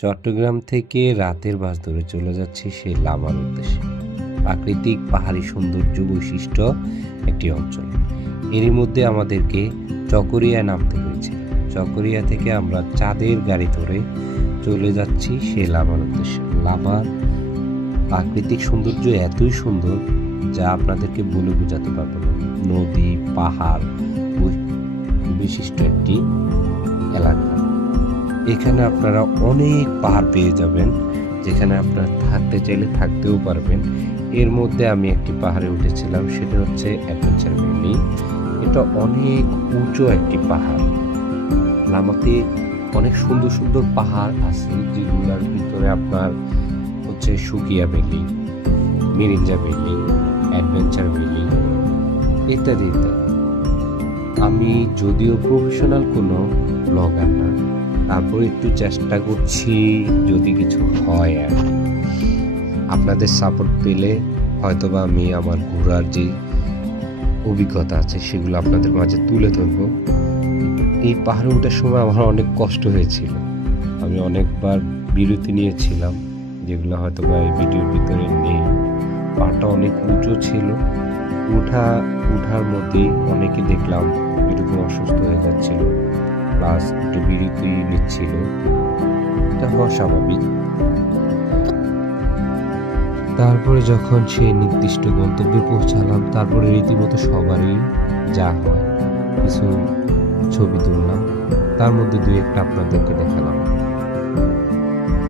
চট্টগ্রাম থেকে রাতের বাস ধরে চলে যাচ্ছি সেই লামার উদ্দেশ্যে। প্রাকৃতিক পাহাড়ি সৌন্দর্য বৈশিষ্ট্য একটি অঞ্চল। এরই মধ্যে আমাদেরকে চকরিয়ায় নামতে হয়েছে। চকরিয়া থেকে আমরা চাঁদের গাড়ি ধরে চলে যাচ্ছি সেই লামার উদ্দেশ্যে। লামার প্রাকৃতিক সৌন্দর্য এতই সুন্দর যা আপনাদেরকে বলে বোঝাতে পারবো না। নদী, পাহাড় বিশিষ্ট একটি এলাকা। এখানে আপনারা অনেক পাহাড় পেয়ে যাবেন, যেখানে আপনারা থাকতে চাইলে থাকতেও পারবেন। এর মধ্যে আমি একটি পাহাড়ে উঠেছিলাম, সেটা হচ্ছে অ্যাডভেঞ্চার ভ্যালি। এটা অনেক উঁচু একটি পাহাড়। লামাতে অনেক সুন্দর সুন্দর পাহাড় আছে, যেগুলোর ভিতরে আপনার হচ্ছে Sukia valley, Mirinja valley, adventure valley ইত্যাদি ইত্যাদি। আমি যদিও প্রফেশনাল কোনো ব্লগার না, তারপর একটু চেষ্টা করছি যদি কিছু হয় আর আপনাদের সাপোর্ট পেলে হয়তোবা আমি আমার ঘোরার যে অভিজ্ঞতা আছে সেগুলো আপনাদের মাঝে তুলে ধরব। এই পাহাড়ে ওঠার সময় আমার অনেক কষ্ট হয়েছিল, আমি অনেকবার বিরতি নিয়েছিলাম, যেগুলো হয়তোবা এই ভিডিওর ভিতরে নেই। পাহাড়টা অনেক উঁচু ছিল, উঠার মধ্যেই অনেকে দেখলাম এরকম অসুস্থ হয়ে যাচ্ছিল, প্লাস একটু বিরতি নিচ্ছিল। এটা হওয়া স্বাভাবিক। তারপরে যখন সেই নির্দিষ্ট গন্তব্যে পৌঁছালাম, তারপরে রীতিমতো সবারই যা হয় কিছু ছবি তুললাম, তার মধ্যে দুই একটা আপনাদেরকে দেখালাম।